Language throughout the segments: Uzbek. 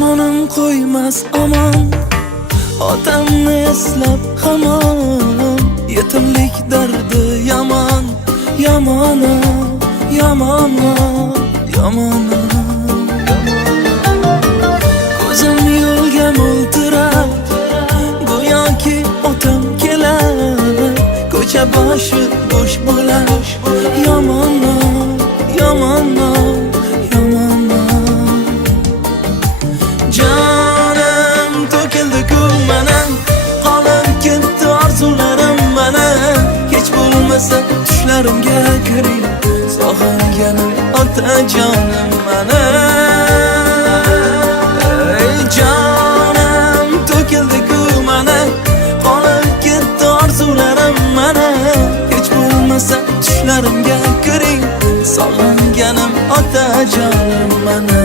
zamonim qo'ymas omon, otamni eslab hamon. Yetimlik dardi yomon, yomon, yomon, yomon. Ko'zim yo'lga mo'ltirab, go'yoki otam kelar. Ko'cha boshi bo'sh bo'lar, yomon, yomon, yomon. Jonim to'kildi-ku mana, qolib ketdi orzularim mana. Hech bo'lmasa tushlarimga kiring, sog'inganim otajonim mana. Ey jonim to'kildi-ku mana, qolib ketdi orzularim mana. Hech bo'lmasa tushlarimga kiring, sog'inganim otajonim mana.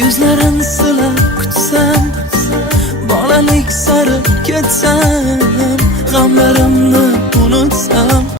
Yuzlarin silab kutsam, bolalik sari ketsam, g'amlarim